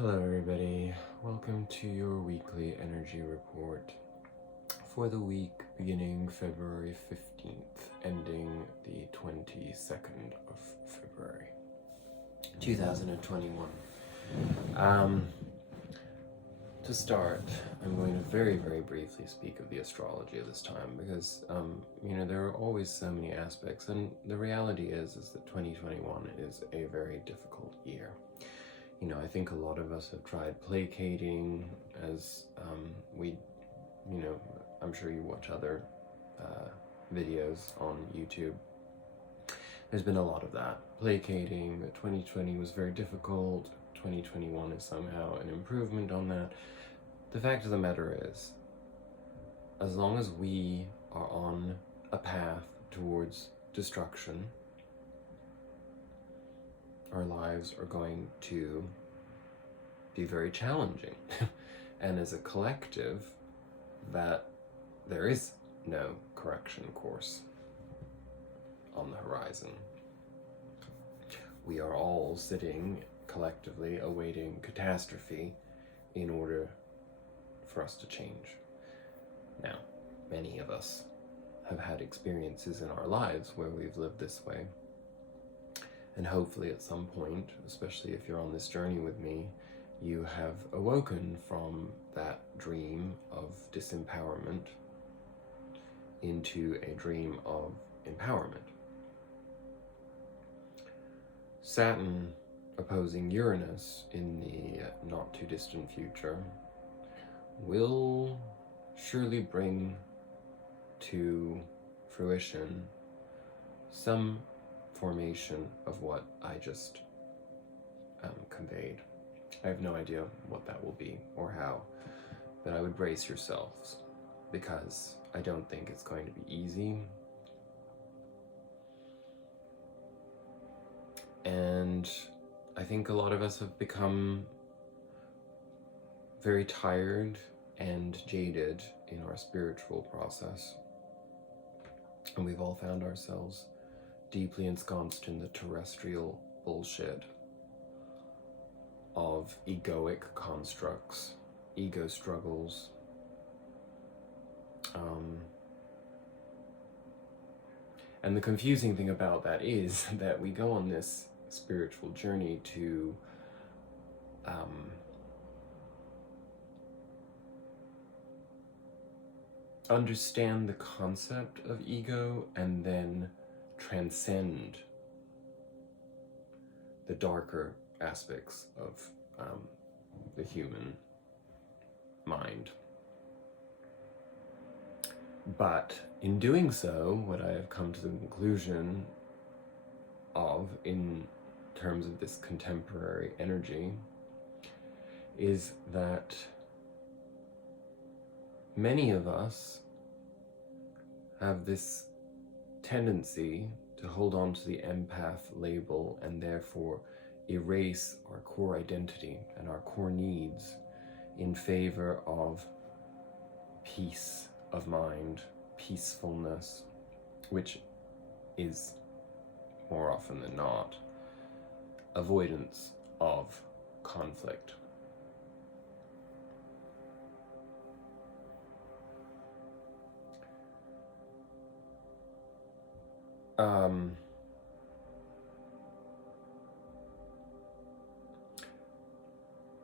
Hello everybody, welcome to your weekly energy report for the week beginning February 15th, ending the 22nd of February 2021. To start, I'm going to very briefly speak of the astrology this time because, there are always so many aspects, and the reality is that 2021 is a very difficult year. I think a lot of us have tried placating as I'm sure you watch other videos on YouTube. There's been a lot of that. Placating, 2020 was very difficult, 2021 is somehow an improvement on that. The fact of the matter is, as long as we are on a path towards destruction, our lives are going to be very challenging. And as a collective, that there is no correction course on the horizon. We are all sitting collectively awaiting catastrophe in order for us to change. Now, many of us have had experiences in our lives where we've lived this way. And hopefully at some point, especially if you're on this journey with me, you have awoken from that dream of disempowerment into a dream of empowerment. Saturn opposing Uranus in the not too distant future will surely bring to fruition some formation of what I just conveyed. I have no idea what that will be or how, but I would brace yourselves because I don't think it's going to be easy. And I think a lot of us have become very tired and jaded in our spiritual process. And we've all found ourselves deeply ensconced in the terrestrial bullshit of egoic constructs, ego struggles, and the confusing thing about that is that we go on this spiritual journey to understand the concept of ego and then transcend the darker aspects of the human mind. But in doing so, what I have come to the conclusion of in terms of this contemporary energy is that many of us have this tendency to hold on to the empath label and therefore erase our core identity and our core needs in favor of peace of mind, peacefulness, which is more often than not avoidance of conflict.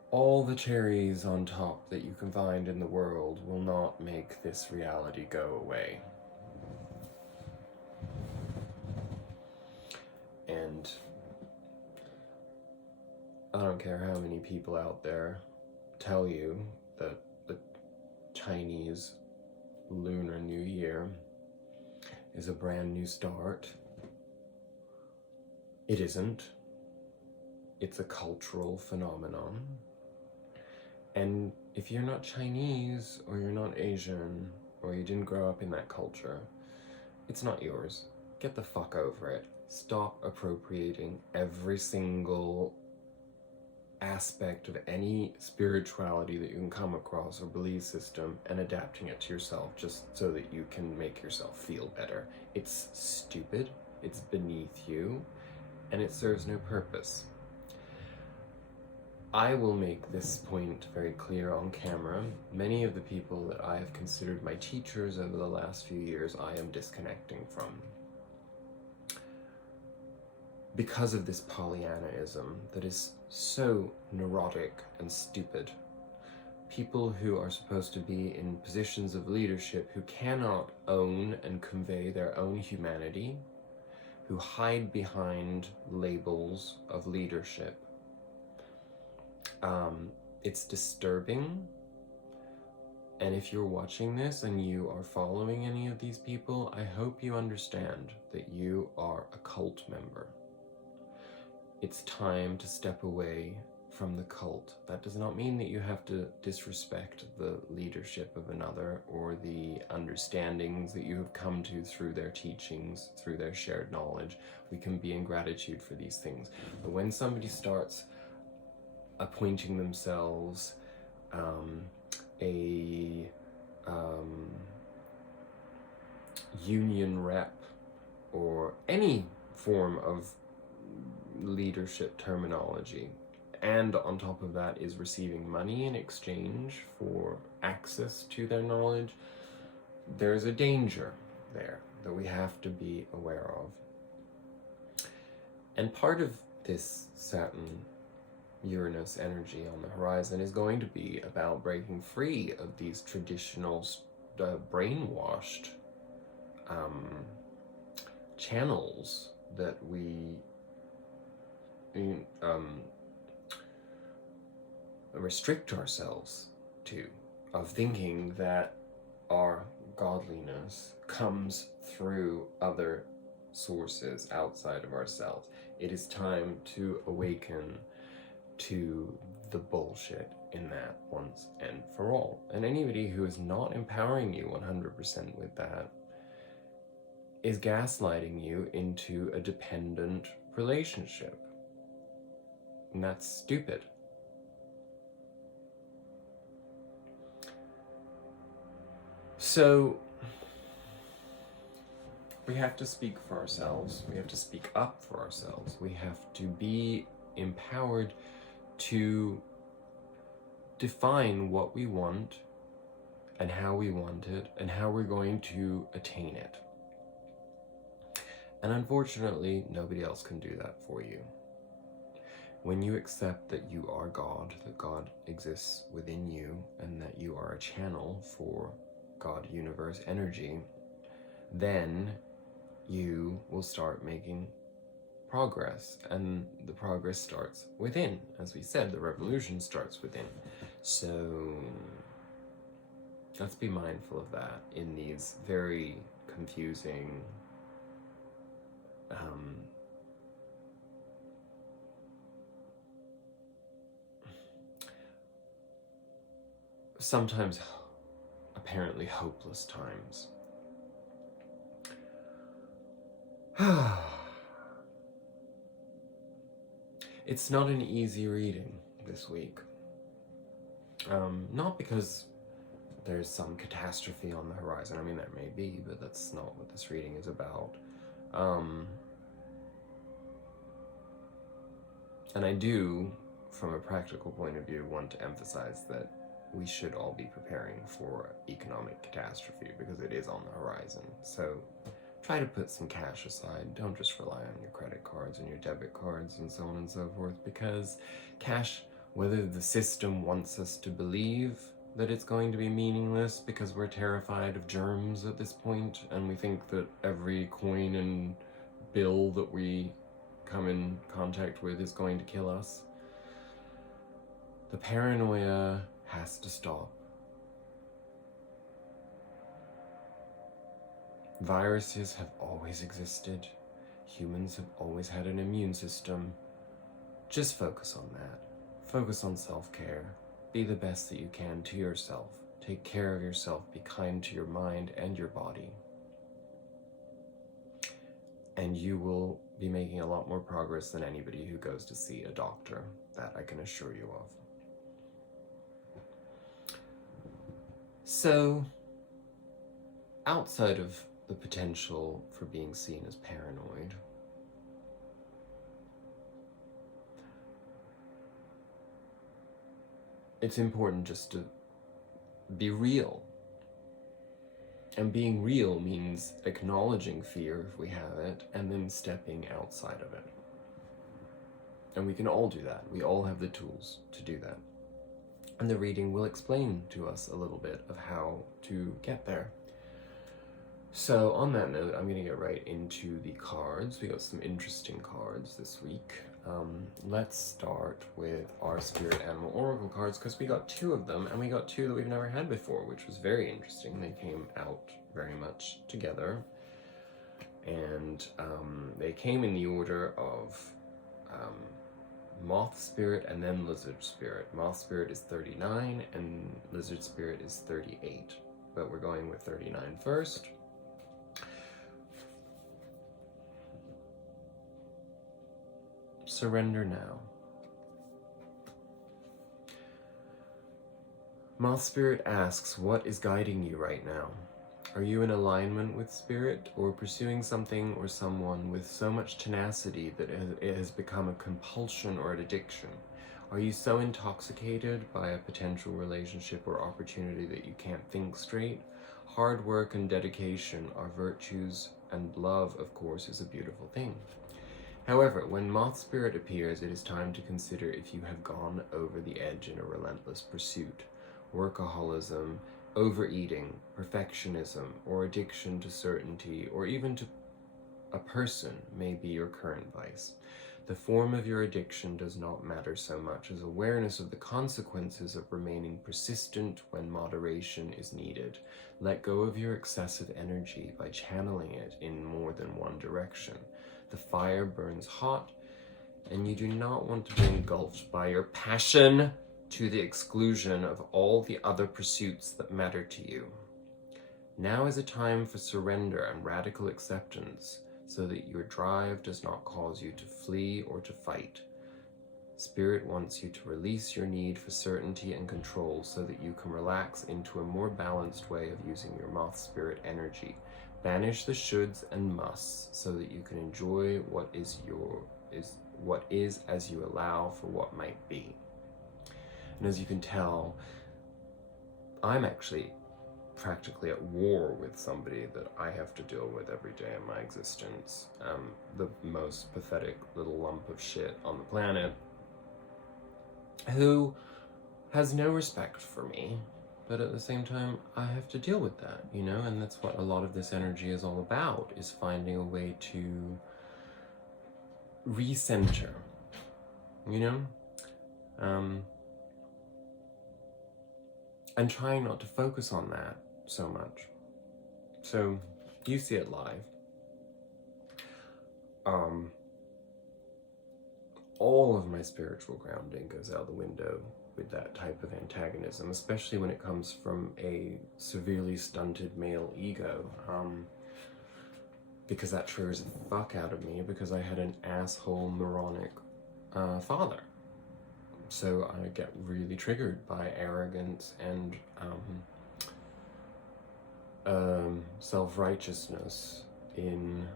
All the cherries on top that you can find in the world will not make this reality go away. And I don't care how many people out there tell you that the Chinese Lunar New Year is a brand new start. It isn't. It's a cultural phenomenon. And if you're not Chinese, or you're not Asian, or you didn't grow up in that culture, it's not yours. Get the fuck over it. Stop appropriating every single aspect of any spirituality that you can come across or belief system and adapting it to yourself just so that you can make yourself feel better. It's stupid, it's beneath you, and it serves no purpose. I will make this point very clear on camera. Many of the people that I have considered my teachers over the last few years, I am disconnecting from. Because of this Pollyannaism that is so neurotic and stupid. People who are supposed to be in positions of leadership who cannot own and convey their own humanity, who hide behind labels of leadership. It's disturbing, and if you're watching this and you are following any of these people, I hope you understand that you are a cult member. It's time to step away from the cult. That does not mean that you have to disrespect the leadership of another or the understandings that you have come to through their teachings, through their shared knowledge. We can be in gratitude for these things. But when somebody starts appointing themselves a union rep or any form of leadership terminology, and on top of that is receiving money in exchange for access to their knowledge, there's a danger there that we have to be aware of. And part of this Saturn Uranus energy on the horizon is going to be about breaking free of these traditional brainwashed channels that we restrict ourselves to, of thinking that our godliness comes through other sources outside of ourselves. It is time to awaken to the bullshit in that once and for all. And anybody who is not empowering you 100% with that is gaslighting you into a dependent relationship. And that's stupid. So we have to speak for ourselves. We have to speak up for ourselves. We have to be empowered to define what we want and how we want it and how we're going to attain it. And unfortunately, nobody else can do that for you. When you accept that you are God, that God exists within you, and that you are a channel for God, universe, energy, then you will start making progress, and the progress starts within. As we said, the revolution starts within. So let's be mindful of that in these very confusing sometimes apparently hopeless times. It's not an easy reading this week. Not because there's some catastrophe on the horizon. I mean, there may be, but that's not what this reading is about. And I do, from a practical point of view, want to emphasize that we should all be preparing for economic catastrophe because it is on the horizon. So try to put some cash aside. Don't just rely on your credit cards and your debit cards and so on and so forth, because cash, whether the system wants us to believe that it's going to be meaningless because we're terrified of germs at this point and we think that every coin and bill that we come in contact with is going to kill us. The paranoia has to stop. Viruses have always existed. Humans have always had an immune system. Just focus on that. Focus on self-care. Be the best that you can to yourself. Take care of yourself. Be kind to your mind and your body. And you will be making a lot more progress than anybody who goes to see a doctor. That I can assure you of. So, outside of the potential for being seen as paranoid, it's important just to be real. And being real means acknowledging fear if we have it, and then stepping outside of it. And we can all do that. We all have the tools to do that. And the reading will explain to us a little bit of how to get there. So on that note, I'm going to get right into the cards. We got some interesting cards this week. Let's start with our Spirit Animal Oracle cards, because we got 2 of them, and we got 2 that we've never had before, which was very interesting. They came out very much together, and they came in the order of Moth Spirit and then Lizard Spirit. Moth Spirit is 39 and Lizard Spirit is 38, but we're going with 39 first. Surrender now. Moth Spirit asks, what is guiding you right now? Are you in alignment with Spirit, or pursuing something or someone with so much tenacity that it has become a compulsion or an addiction? Are you so intoxicated by a potential relationship or opportunity that you can't think straight? Hard work and dedication are virtues, and love, of course, is a beautiful thing. However, when Moth Spirit appears, it is time to consider if you have gone over the edge in a relentless pursuit. Workaholism, overeating, perfectionism, or addiction to certainty, or even to a person may be your current vice. The form of your addiction does not matter so much as awareness of the consequences of remaining persistent when moderation is needed. Let go of your excessive energy by channeling it in more than one direction. The fire burns hot, and you do not want to be engulfed by your passion to the exclusion of all the other pursuits that matter to you. Now is a time for surrender and radical acceptance, so that your drive does not cause you to flee or to fight. Spirit wants you to release your need for certainty and control so that you can relax into a more balanced way of using your Moth Spirit energy. Banish the shoulds and musts so that you can enjoy what is as you allow for what might be. And as you can tell, I'm actually practically at war with somebody that I have to deal with every day of my existence. The most pathetic little lump of shit on the planet, who has no respect for me, but at the same time, I have to deal with that, you know? And that's what a lot of this energy is all about, is finding a way to recenter, you know? And trying not to focus on that so much. So, you see it live. All of my spiritual grounding goes out the window with that type of antagonism, especially when it comes from a severely stunted male ego, because that triggers the fuck out of me, because I had an asshole moronic father. So I get really triggered by arrogance and self-righteousness and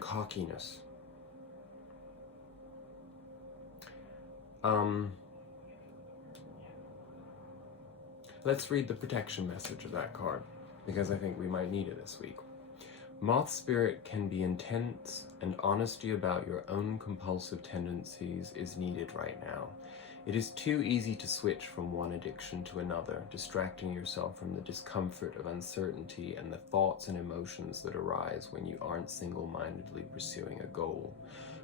cockiness. Let's read the protection message of that card, because I think we might need it this week. Moth Spirit can be intense, and honesty about your own compulsive tendencies is needed right now. It is too easy to switch from one addiction to another, distracting yourself from the discomfort of uncertainty and the thoughts and emotions that arise when you aren't single-mindedly pursuing a goal.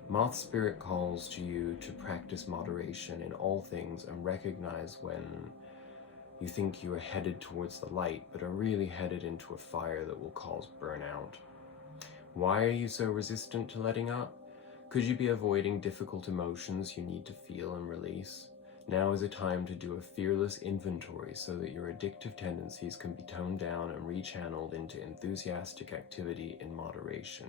Moth Spirit calls to you to practice moderation in all things and recognize when you think you are headed towards the light, but are really headed into a fire that will cause burnout. Why are you so resistant to letting up? Could you be avoiding difficult emotions you need to feel and release? Now is a time to do a fearless inventory so that your addictive tendencies can be toned down and rechanneled into enthusiastic activity in moderation.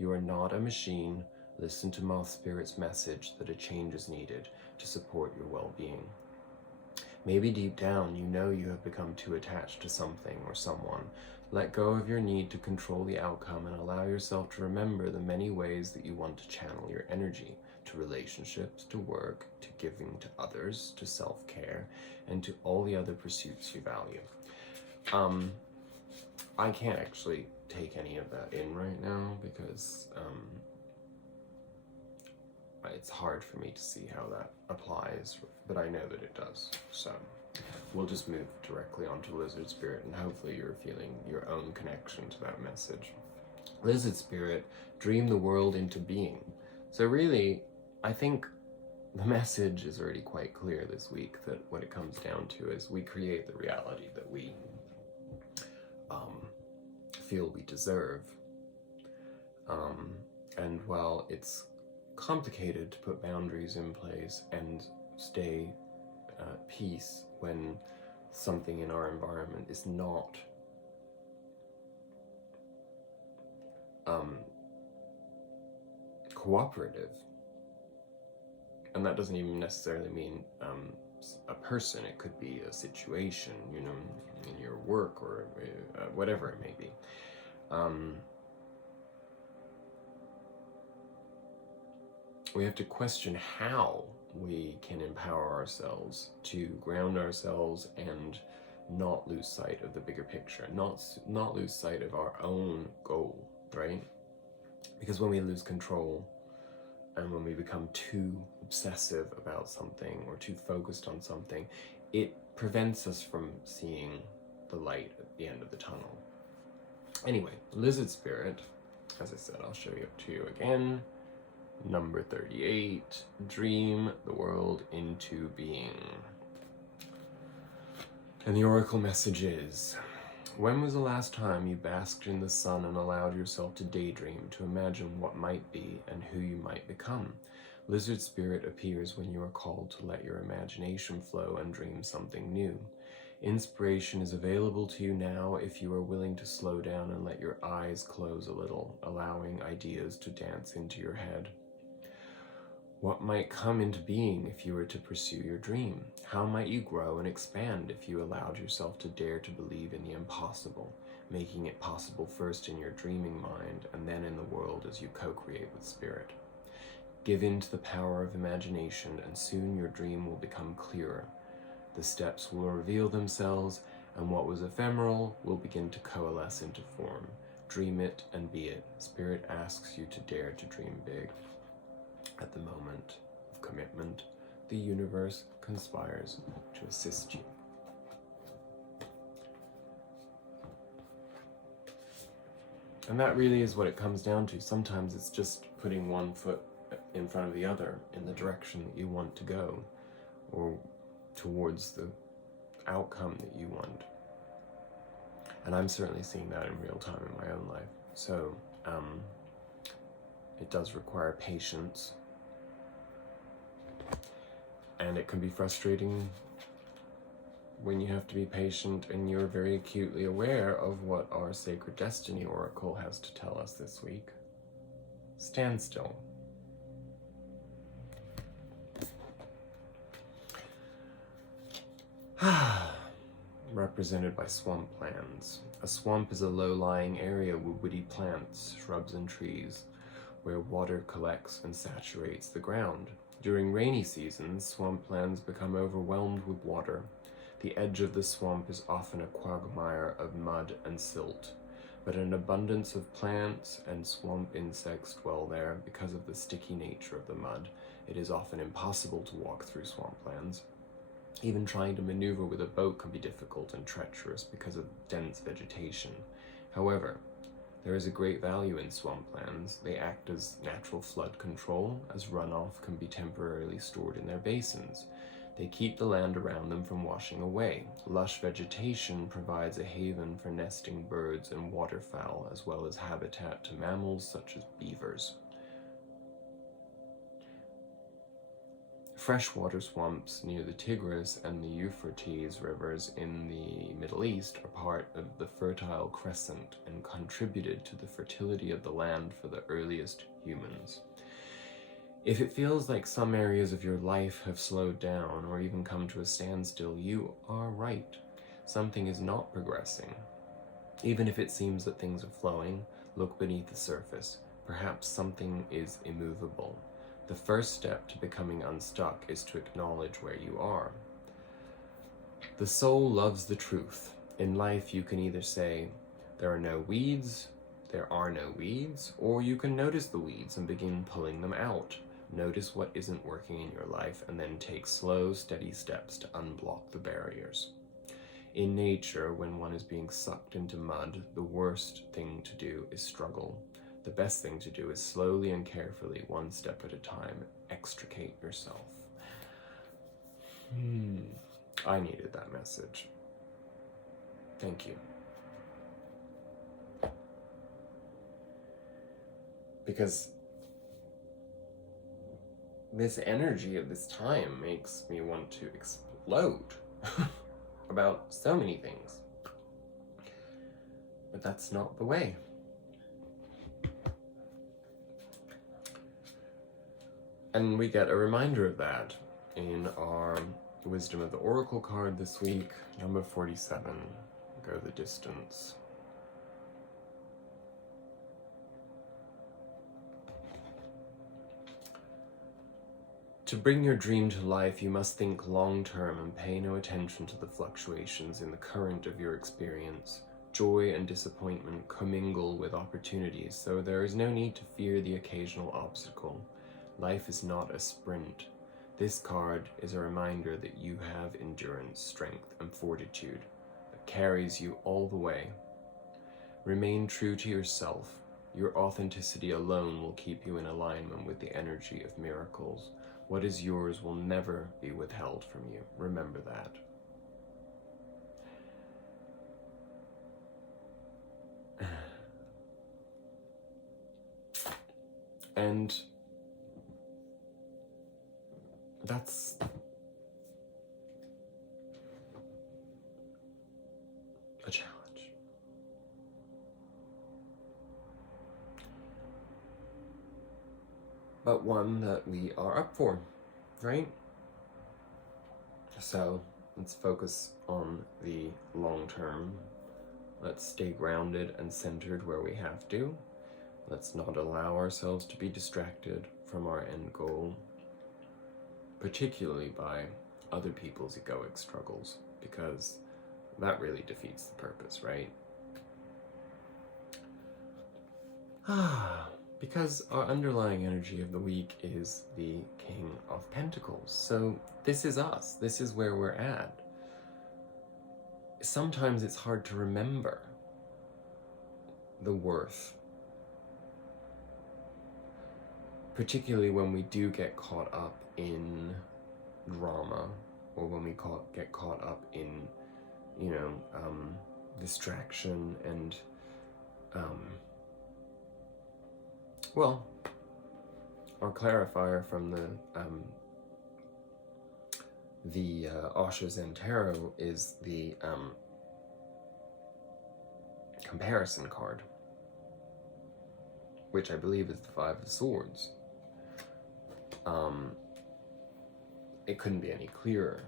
You are not a machine. Listen to Moth Spirit's message that a change is needed to support your well-being. Maybe deep down you know you have become too attached to something or someone. Let go of your need to control the outcome and allow yourself to remember the many ways that you want to channel your energy to relationships, to work, to giving to others, to self-care, and to all the other pursuits you value. I can't actually take any of that in right now because it's hard for me to see how that applies, but I know that it does. So we'll just move directly onto Lizard Spirit, and hopefully you're feeling your own connection to that message. Lizard Spirit, dream the world into being. So really, I think the message is already quite clear this week, that what it comes down to is we create the reality that we feel we deserve. And while it's complicated to put boundaries in place and stay at peace when something in our environment is not cooperative, and that doesn't even necessarily mean a person, it could be a situation, you know, in your work or whatever it may be. We have to question how we can empower ourselves to ground ourselves and not lose sight of the bigger picture, not lose sight of our own goal, right? Because when we lose control and when we become too obsessive about something or too focused on something, it prevents us from seeing the light at the end of the tunnel. Anyway, Lizard Spirit, as I said, I'll show it to you again. Number 38, dream the world into being. And the oracle message is, when was the last time you basked in the sun and allowed yourself to daydream, to imagine what might be and who you might become? Lizard Spirit appears when you are called to let your imagination flow and dream something new. Inspiration is available to you now if you are willing to slow down and let your eyes close a little, allowing ideas to dance into your head. What might come into being if you were to pursue your dream? How might you grow and expand if you allowed yourself to dare to believe in the impossible, making it possible first in your dreaming mind and then in the world as you co-create with spirit? Give in to the power of imagination and soon your dream will become clearer. The steps will reveal themselves and what was ephemeral will begin to coalesce into form. Dream it and be it. Spirit asks you to dare to dream big. At the moment of commitment, the universe conspires to assist you. And that really is what it comes down to. Sometimes it's just putting one foot in front of the other in the direction that you want to go, or towards the outcome that you want. And I'm certainly seeing that in real time in my own life. So it does require patience, and it can be frustrating when you have to be patient and you're very acutely aware of what our Sacred Destiny Oracle has to tell us this week. Stand still. Represented by swamplands. A swamp is a low-lying area with woody plants, shrubs, and trees, where water collects and saturates the ground. During rainy seasons, swamplands become overwhelmed with water. The edge of the swamp is often a quagmire of mud and silt, but an abundance of plants and swamp insects dwell there. Because of the sticky nature of the mud, it is often impossible to walk through swamplands. Even trying to maneuver with a boat can be difficult and treacherous because of dense vegetation. However, there is a great value in swamplands. They act as natural flood control, as runoff can be temporarily stored in their basins. They keep the land around them from washing away. Lush vegetation provides a haven for nesting birds and waterfowl, as well as habitat to mammals such as beavers. Freshwater swamps near the Tigris and the Euphrates rivers in the Middle East are part of the Fertile Crescent and contributed to the fertility of the land for the earliest humans. If it feels like some areas of your life have slowed down or even come to a standstill, you are right. Something is not progressing. Even if it seems that things are flowing, look beneath the surface. Perhaps something is immovable. The first step to becoming unstuck is to acknowledge where you are. The soul loves the truth. In life, you can either say, there are no weeds, or you can notice the weeds and begin pulling them out. Notice what isn't working in your life and then take slow, steady steps to unblock the barriers. In nature, when one is being sucked into mud, the worst thing to do is struggle. The best thing to do is slowly and carefully, one step at a time, extricate yourself. I needed that message. Thank you. Because this energy of this time makes me want to explode about so many things. But that's not the way. And we get a reminder of that in our Wisdom of the Oracle card this week, number 47, Go the Distance. To bring your dream to life, you must think long-term and pay no attention to the fluctuations in the current of your experience. Joy and disappointment commingle with opportunities, so there is no need to fear the occasional obstacle. Life is not a sprint. This card is a reminder that you have endurance, strength, and fortitude that carries you all the way. Remain true to yourself. Your authenticity alone will keep you in alignment with the energy of miracles. What is yours will never be withheld from you. Remember that. And that's a challenge. But one that we are up for, right? So let's focus on the long term. Let's stay grounded and centered where we have to. Let's not allow ourselves to be distracted from our end goal, particularly by other people's egoic struggles, because that really defeats the purpose, right? Because our underlying energy of the week is the King of Pentacles. So this is us. This is where we're at. Sometimes it's hard to remember the worth, particularly when we do get caught up in drama, or when we get caught up in, distraction and, our clarifier from the Osho Zen Tarot is the comparison card, which I believe is the Five of Swords. It couldn't be any clearer.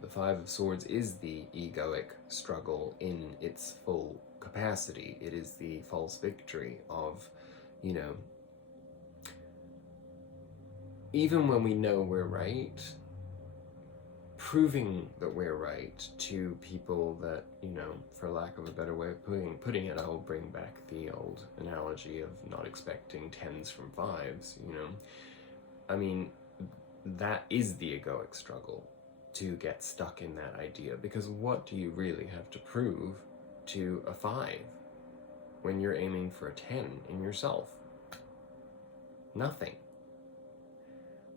The Five of Swords is the egoic struggle in its full capacity. It is the false victory of, even when we know we're right, proving that we're right to people that, for lack of a better way of putting it, I'll bring back the old analogy of not expecting tens from fives, that is the egoic struggle, to get stuck in that idea, because what do you really have to prove to a 5 when you're aiming for a 10 in yourself? Nothing.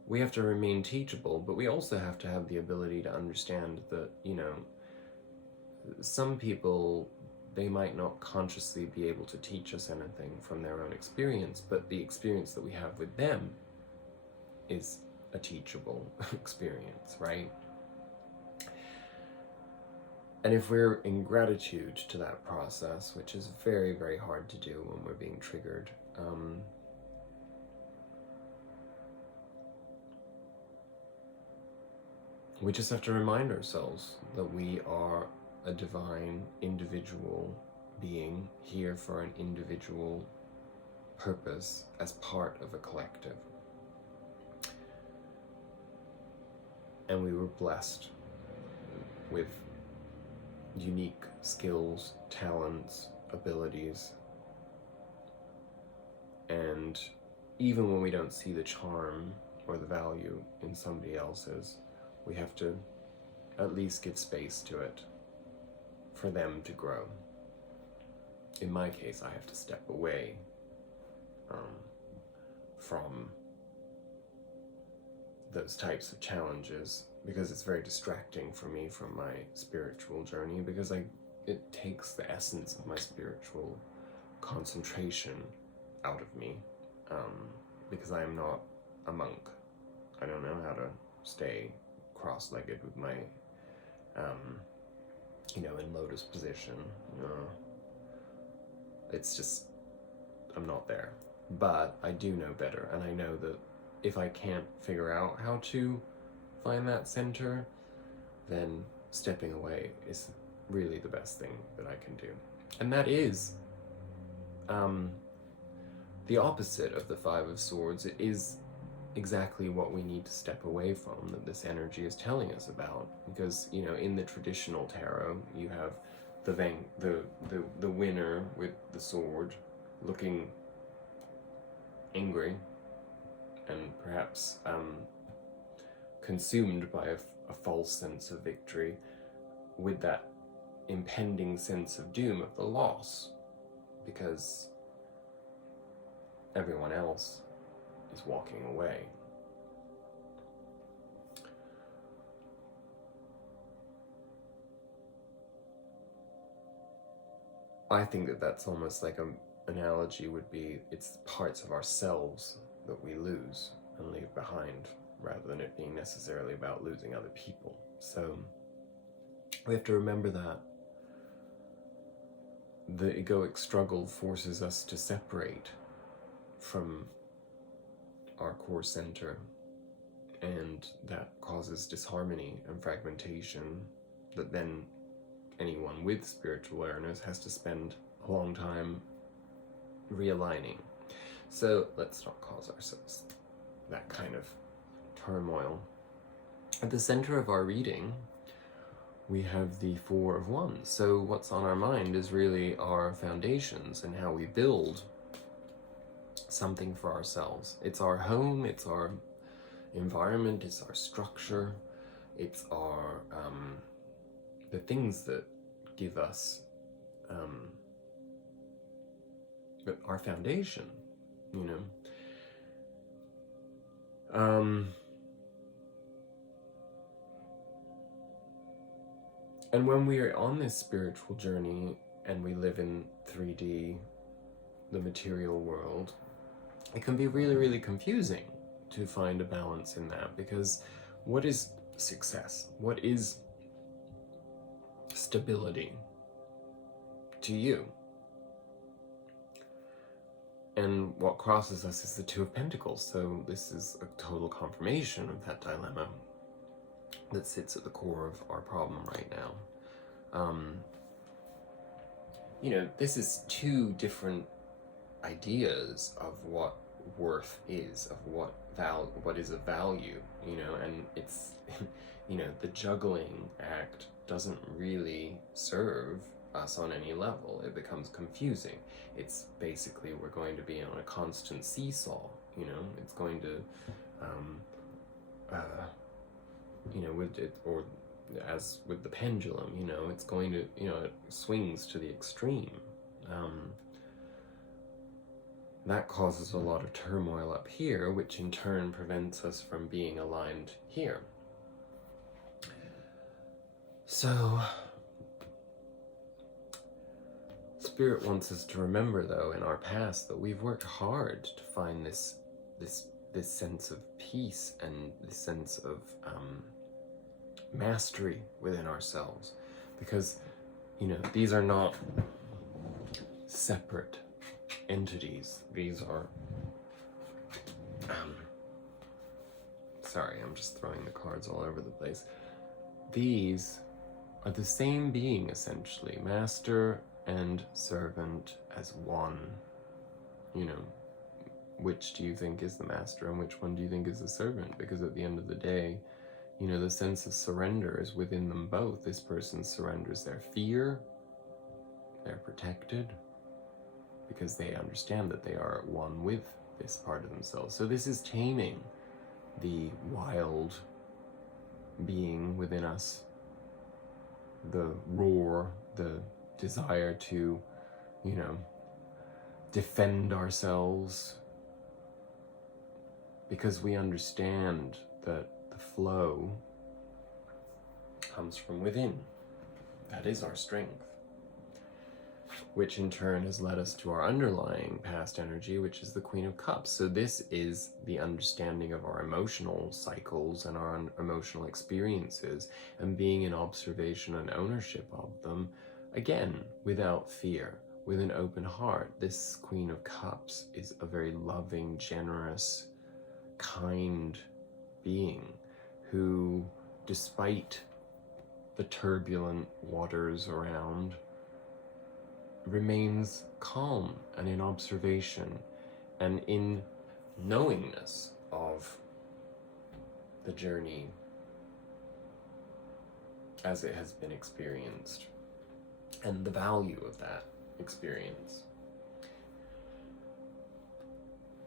We have to remain teachable, but we also have to have the ability to understand that, some people, they might not consciously be able to teach us anything from their own experience, but the experience that we have with them is a teachable experience, right? And if we're in gratitude to that process, which is very, very hard to do when we're being triggered, we just have to remind ourselves that we are a divine individual being here for an individual purpose as part of a collective. And we were blessed with unique skills, talents, abilities. And even when we don't see the charm or the value in somebody else's, we have to at least give space to it for them to grow. In my case, I have to step away from those types of challenges because it's very distracting for me from my spiritual journey, because it takes the essence of my spiritual concentration out of me, because I am not a monk. I don't know how to stay cross-legged with my in lotus position. It's just, I'm not there. But I do know better, and I know that if I can't figure out how to find that center, then stepping away is really the best thing that I can do. And that is the opposite of the Five of Swords. It is exactly what we need to step away from, that this energy is telling us about. Because, in the traditional tarot, you have the winner with the sword looking angry and perhaps consumed by a false sense of victory, with that impending sense of doom, of the loss, because everyone else is walking away. I think that that's almost like an analogy would be, it's parts of ourselves that we lose and leave behind, rather than it being necessarily about losing other people. So we have to remember that the egoic struggle forces us to separate from our core center, and that causes disharmony and fragmentation that then anyone with spiritual awareness has to spend a long time realigning. So let's not cause ourselves that kind of turmoil. At the center of our reading, we have the Four of Wands. So what's on our mind is really our foundations and how we build something for ourselves. It's our home, it's our environment, it's our structure, it's our the things that give us our foundation, and when we are on this spiritual journey and we live in 3D, the material world, it can be really, really confusing to find a balance in that, because what is success? What is stability to you? And what crosses us is the Two of Pentacles. So this is a total confirmation of that dilemma that sits at the core of our problem right now. This is two different ideas of what worth is, of what is a value, and it's, the juggling act doesn't really serve us on any level. It becomes confusing. It's basically, we're going to be on a constant seesaw, it's going to, with it, or as with the pendulum, it's going to, it swings to the extreme. That causes a lot of turmoil up here, which in turn prevents us from being aligned here. So, Spirit wants us to remember, though, in our past, that we've worked hard to find this sense of peace and this sense of mastery within ourselves, because these are not separate entities. These are sorry, I'm just throwing the cards all over the place. These are the same being, essentially. Master and servant as one. You know, which do you think is the master and which one do you think is the servant? Because at the end of the day, you know, the sense of surrender is within them both. This person surrenders their fear, they're protected, because they understand that they are at one with this part of themselves. So this is taming the wild being within us, the roar, the desire to, you know, defend ourselves, because we understand that the flow comes from within. That is our strength, which in turn has led us to our underlying past energy, which is the Queen of Cups. So this is the understanding of our emotional cycles and our emotional experiences, and being in observation and ownership of them, again, without fear, with an open heart. This Queen of Cups is a very loving, generous, kind being who, despite the turbulent waters around, remains calm and in observation and in knowingness of the journey as it has been experienced and the value of that experience.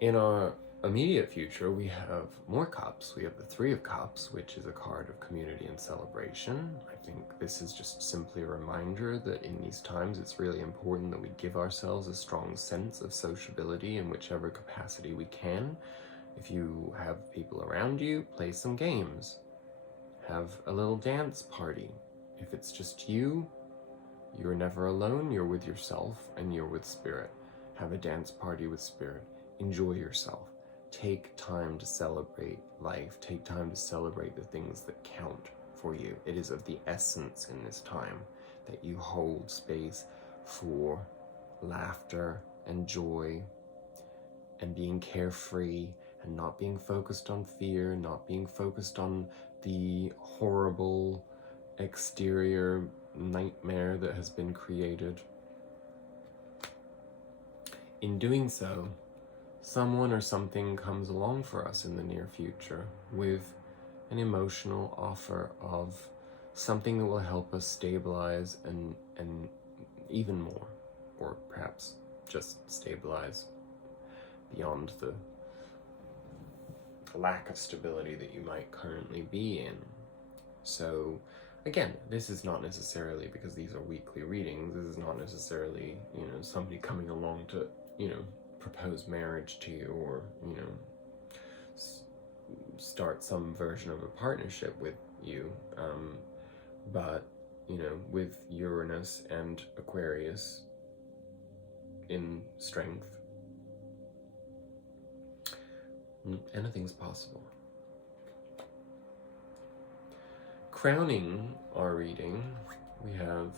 In our immediate future, we have more cups. We have the Three of Cups, which is a card of community and celebration. I think this is just simply a reminder that in these times it's really important that we give ourselves a strong sense of sociability in whichever capacity we can. If you have people around you, play some games. Have a little dance party. If it's just you, you're never alone, you're with yourself and you're with spirit. Have a dance party with spirit. Enjoy yourself. Take time to celebrate life. Take time to celebrate the things that count for you. It is of the essence in this time that you hold space for laughter and joy and being carefree and not being focused on fear, not being focused on the horrible exterior nightmare that has been created. In doing so, someone or something comes along for us in the near future with an emotional offer of something that will help us stabilize and even more, or perhaps just stabilize beyond the lack of stability that you might currently be in. So again, this is not necessarily, because these are weekly readings, this is not necessarily, you know, somebody coming along to, you know, propose marriage to you, or, you know, start some version of a partnership with you, but, you know, with Uranus and Aquarius in strength, anything's possible. Crowning our reading, we have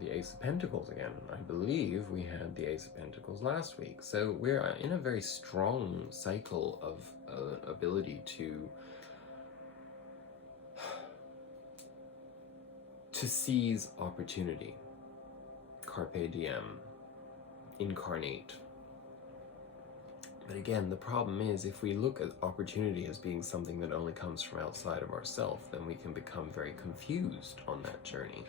the Ace of Pentacles again. I believe we had the Ace of Pentacles last week. So we're in a very strong cycle of ability to seize opportunity. Carpe diem. Incarnate. But again, the problem is, if we look at opportunity as being something that only comes from outside of ourselves, then we can become very confused on that journey.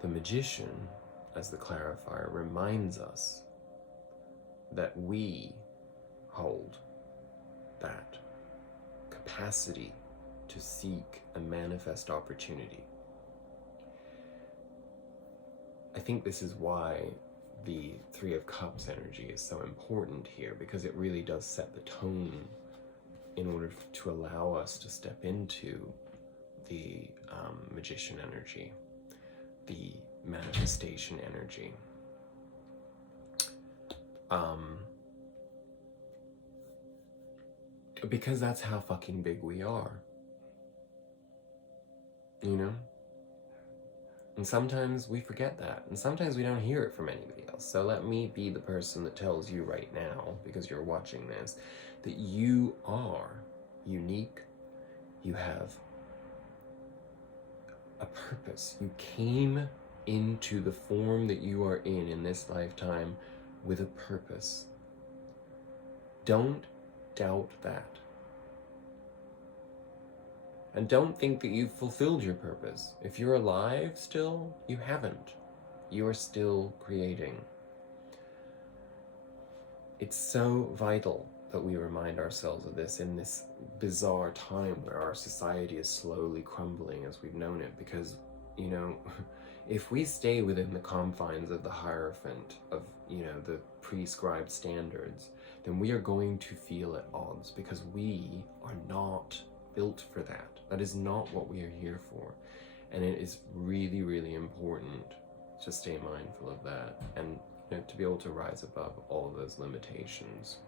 The Magician, as the clarifier, reminds us that we hold that capacity to seek and manifest opportunity. I think this is why the Three of Cups energy is so important here, because it really does set the tone in order to allow us to step into the Magician energy, the manifestation energy. Because that's how fucking big we are, you know? And sometimes we forget that, and sometimes we don't hear it from anybody else. So let me be the person that tells you right now, because you're watching this, that you are unique. You have a purpose. You came into the form that you are in this lifetime with a purpose. Don't doubt that. And don't think that you've fulfilled your purpose. If you're alive still, you haven't. You are still creating. It's so vital that we remind ourselves of this in this bizarre time where our society is slowly crumbling as we've known it, because, you know, if we stay within the confines of the hierophant, of, you know, the prescribed standards, then we are going to feel at odds, because we are not built for that. That is not what we are here for. And it is really, really important to stay mindful of that, and, you know, to be able to rise above all of those limitations.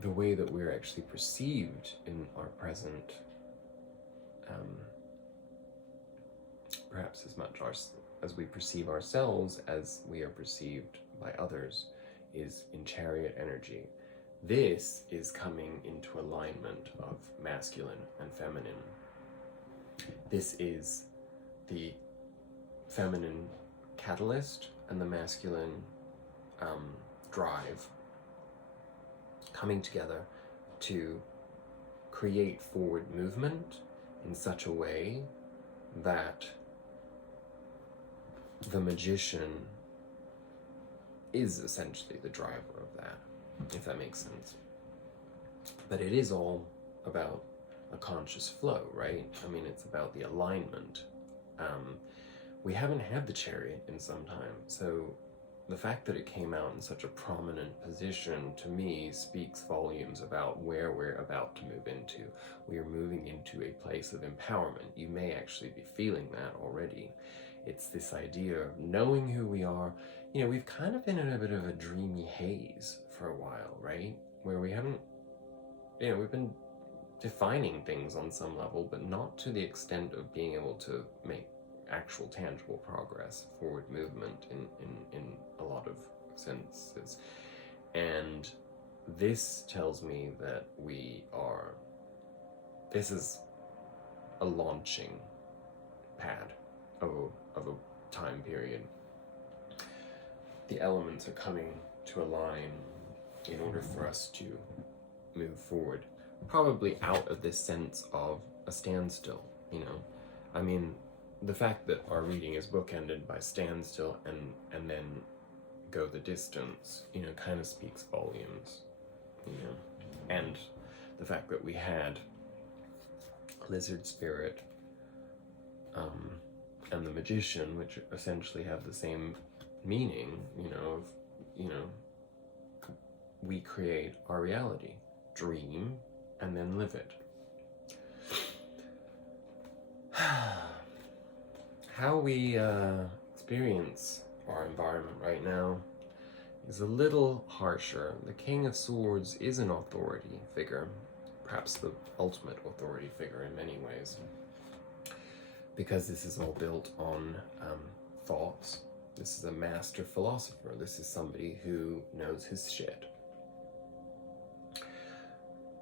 The way that we're actually perceived in our present, perhaps as much as we perceive ourselves as we are perceived by others, is in chariot energy. This is coming into alignment of masculine and feminine. This is the feminine catalyst and the masculine drive coming together to create forward movement in such a way that the magician is essentially the driver of that, if that makes sense. But it is all about a conscious flow, right? I mean, it's about the alignment. We haven't had the chariot in some time, so the fact that it came out in such a prominent position, to me, speaks volumes about where we're about to move into. We are moving into a place of empowerment. You may actually be feeling that already. It's this idea of knowing who we are. You know, we've kind of been in a bit of a dreamy haze for a while, right? Where we haven't, you know, we've been defining things on some level, but not to the extent of being able to make actual tangible progress, forward movement in a lot of senses. And this tells me that this is a launching pad of a time period. The elements are coming to align in order for us to move forward, probably out of this sense of a standstill, you know. I mean, the fact that our reading is bookended by standstill and then go the distance, you know, kind of speaks volumes, you know. And the fact that we had lizard spirit and the magician, which essentially have the same meaning, you know, of, you know, we create our reality, dream, and then live it. How we experience our environment right now is a little harsher. The King of Swords is an authority figure, perhaps the ultimate authority figure in many ways, because this is all built on thoughts. This is a master philosopher. This is somebody who knows his shit.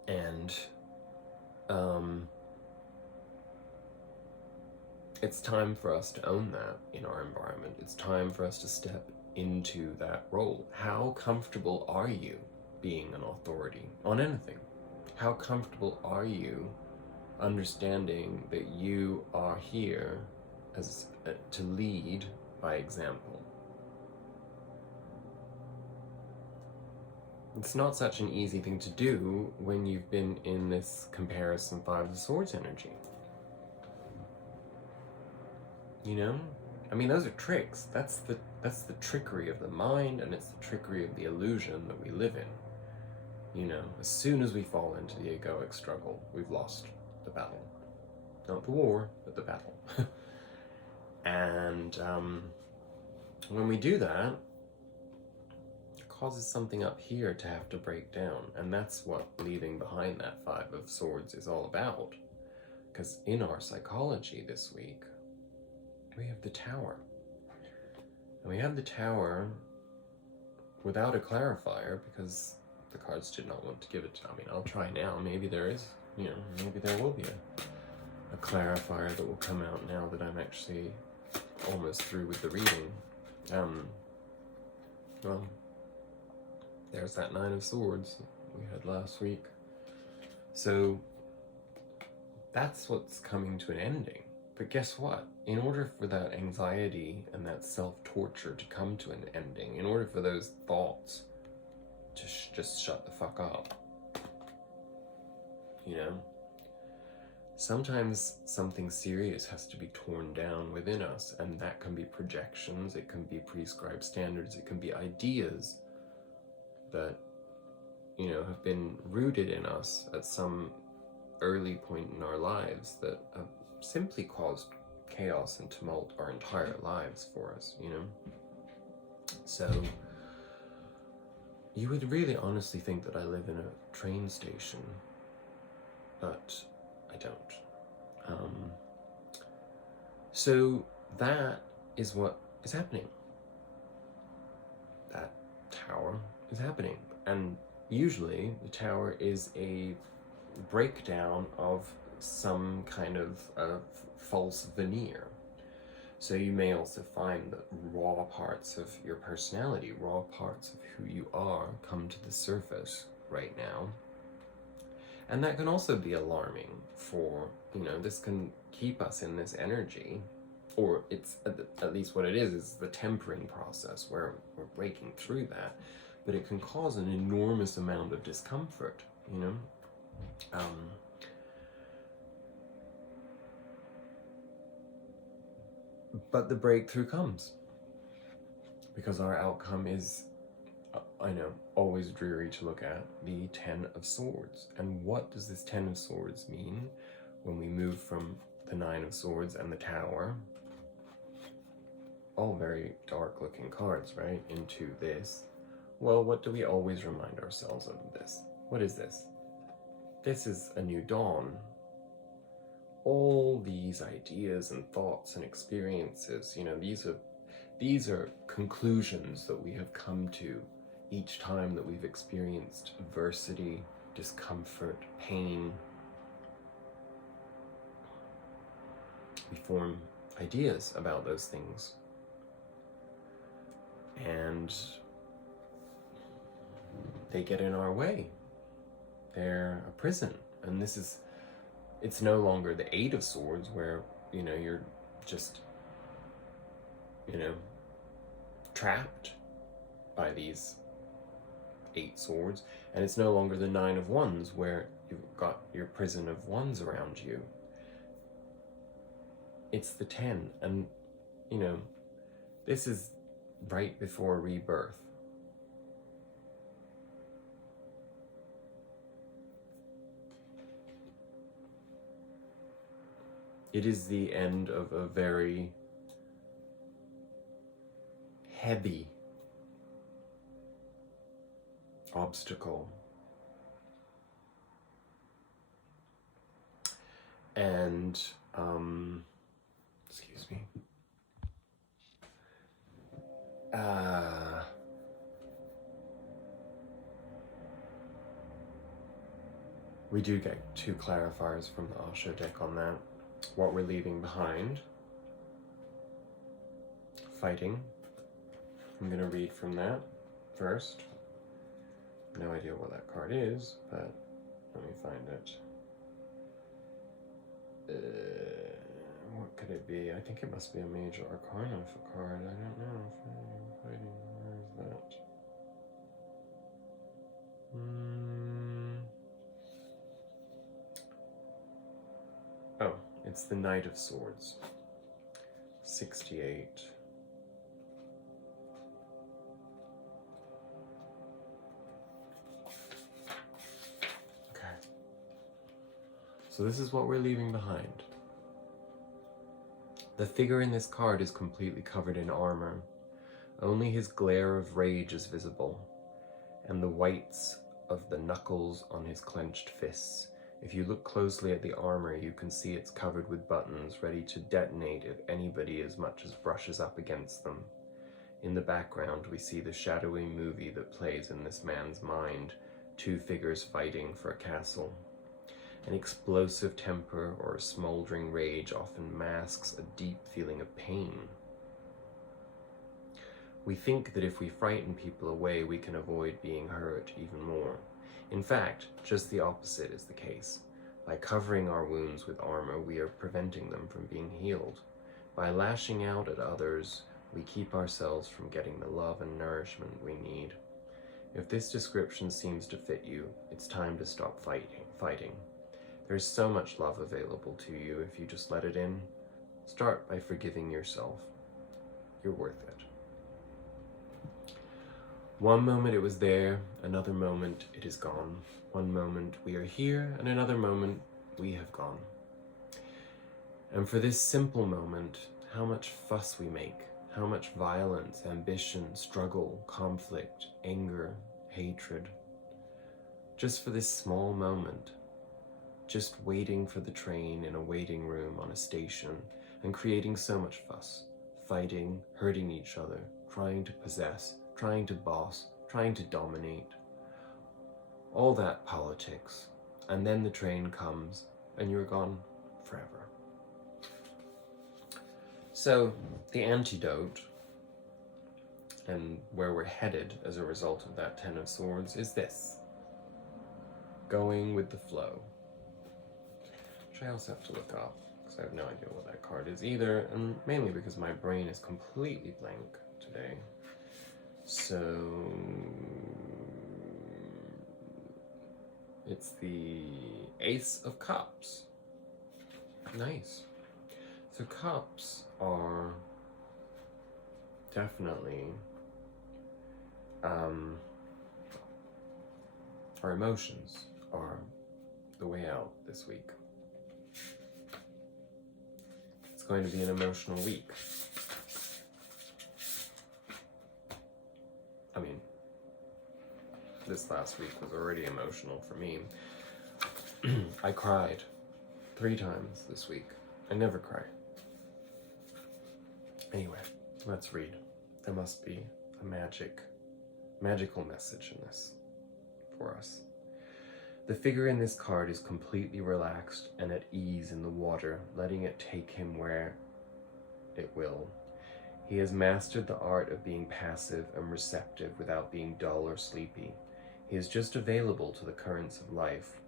And it's time for us to own that in our environment. It's time for us to step into that role. How comfortable are you being an authority on anything? How comfortable are you understanding that you are here as to lead by example? It's not such an easy thing to do when you've been in this comparison Five of Swords energy. You know? I mean, those are tricks. That's the trickery of the mind, and it's the trickery of the illusion that we live in. You know, as soon as we fall into the egoic struggle, we've lost the battle. Not the war, but the battle. And when we do that, it causes something up here to have to break down. And that's what leaving behind that Five of Swords is all about. Because in our psychology this week, we have the Tower. And we have the Tower without a clarifier because the cards did not want to give it to me. I mean, I'll try now. Maybe there is you know, maybe there will be a clarifier that will come out now that I'm actually almost through with the reading. Well, there's that Nine of Swords we had last week. So that's what's coming to an ending. But guess what? In order for that anxiety and that self-torture to come to an ending, in order for those thoughts to just shut the fuck up, you know, sometimes something serious has to be torn down within us, and that can be projections, it can be prescribed standards, it can be ideas that, you know, have been rooted in us at some early point in our lives that have simply caused chaos and tumult our entire lives for us, you know? So you would really honestly think that I live in a train station, but I don't. So that is what is happening. That tower is happening. And usually the tower is a breakdown of some kind of false veneer. So you may also find that raw parts of your personality, raw parts of who you are, come to the surface right now. And that can also be alarming for, you know, this can keep us in this energy, or it's at least what it is the tempering process where we're breaking through that, but it can cause an enormous amount of discomfort, you know? But the breakthrough comes because our outcome is, I know, always dreary to look at, the Ten of Swords. And what does this Ten of Swords mean when we move from the Nine of Swords and the Tower, all very dark looking cards, right, into this? Well, what do we always remind ourselves of this? What is this? This is a new dawn. All these ideas and thoughts and experiences, you know, these are conclusions that we have come to each time that we've experienced adversity, discomfort, pain. We form ideas about those things. And they get in our way. They're a prison. And it's no longer the Eight of Swords where, you know, you're just, you know, trapped by these 8 swords. And it's no longer the Nine of Wands where you've got your prison of wands around you. It's the 10. And, you know, this is right before rebirth. It is the end of a very heavy obstacle. And, excuse me. We do get 2 clarifiers from the Osho deck on that. What we're leaving behind. Fighting. I'm going to read from that first. No idea what that card is, but let me find it. What could it be? I think it must be a major arcana card. I don't know. Fighting. Where is that? Oh, it's the Knight of Swords. 68. Okay. So this is what we're leaving behind. The figure in this card is completely covered in armor. Only his glare of rage is visible, and the whites of the knuckles on his clenched fists. If you look closely at the armor, you can see it's covered with buttons, ready to detonate if anybody as much as brushes up against them. In the background, we see the shadowy movie that plays in this man's mind, 2 figures fighting for a castle. An explosive temper or a smoldering rage often masks a deep feeling of pain. We think that if we frighten people away, we can avoid being hurt even more. In fact, just the opposite is the case. By covering our wounds with armor, we are preventing them from being healed. By lashing out at others, we keep ourselves from getting the love and nourishment we need. If this description seems to fit you, it's time to stop fighting. There's so much love available to you if you just let it in. Start by forgiving yourself. You're worth it. One moment it was there, another moment it is gone. One moment we are here, and another moment we have gone. And for this simple moment, how much fuss we make, how much violence, ambition, struggle, conflict, anger, hatred. Just for this small moment, just waiting for the train in a waiting room on a station and creating so much fuss, fighting, hurting each other, trying to possess, trying to boss, trying to dominate. All that politics, and then the train comes and you're gone forever. So the antidote, and where we're headed as a result of that Ten of Swords, is this: going with the flow. Which I also have to look up, because I have no idea what that card is either, and mainly because my brain is completely blank today. So it's the Ace of Cups. Nice. So cups are definitely our emotions are the way out this week. It's going to be an emotional week. I mean, this last week was already emotional for me. I cried 3 times this week. I never cry. Anyway, let's read. There must be a magical message in this for us. The figure in this card is completely relaxed and at ease in the water, letting it take him where it will. He has mastered the art of being passive and receptive without being dull or sleepy. He is just available to the currents of life,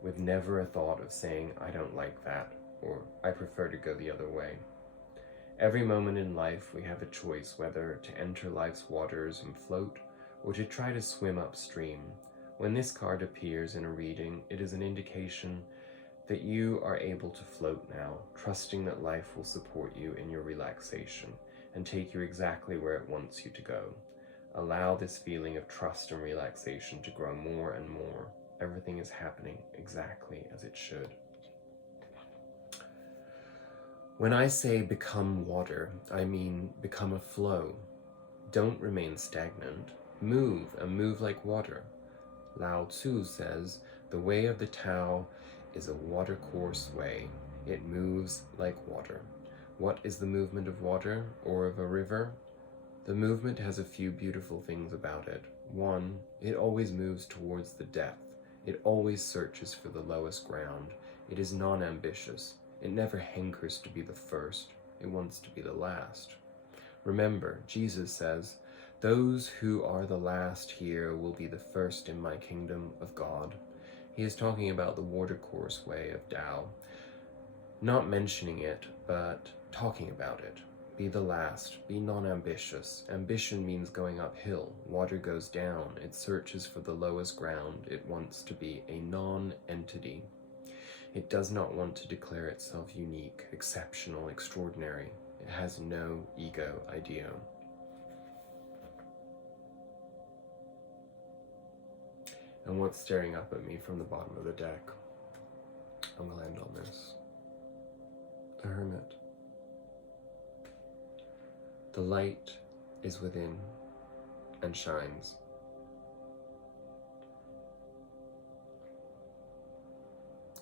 with never a thought of saying, I don't like that, or I prefer to go the other way. Every moment in life we have a choice whether to enter life's waters and float, or to try to swim upstream. When this card appears in a reading, it is an indication that you are able to float now, trusting that life will support you in your relaxation and take you exactly where it wants you to go. Allow this feeling of trust and relaxation to grow more and more. Everything is happening exactly as it should. When I say become water, I mean become a flow. Don't remain stagnant. Move, and move like water. Lao Tzu says, the way of the Tao is a watercourse way. It moves like water. What is the movement of water, or of a river? The movement has a few beautiful things about it. 1, it always moves towards the depth. It always searches for the lowest ground. It is non-ambitious. It never hankers to be the first. It wants to be the last. Remember, Jesus says, those who are the last here will be the first in my kingdom of God. He is talking about the watercourse way of Tao. Not mentioning it, but talking about it. Be the last. Be non-ambitious. Ambition means going uphill. Water goes down. It searches for the lowest ground. It wants to be a non-entity. It does not want to declare itself unique, exceptional, extraordinary. It has no ego idea. And what's staring up at me from the bottom of the deck? I'm gonna land on this. The Hermit. The light is within and shines.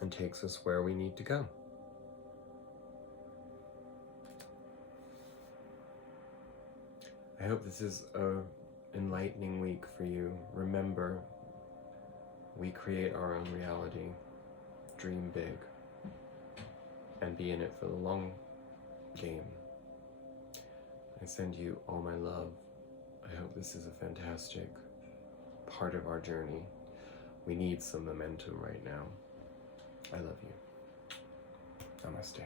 And takes us where we need to go. I hope this is an enlightening week for you. Remember, we create our own reality. dream big, and be in it for the long game. I send you all my love. I hope this is a fantastic part of our journey. We need some momentum right now. I love you. Namaste.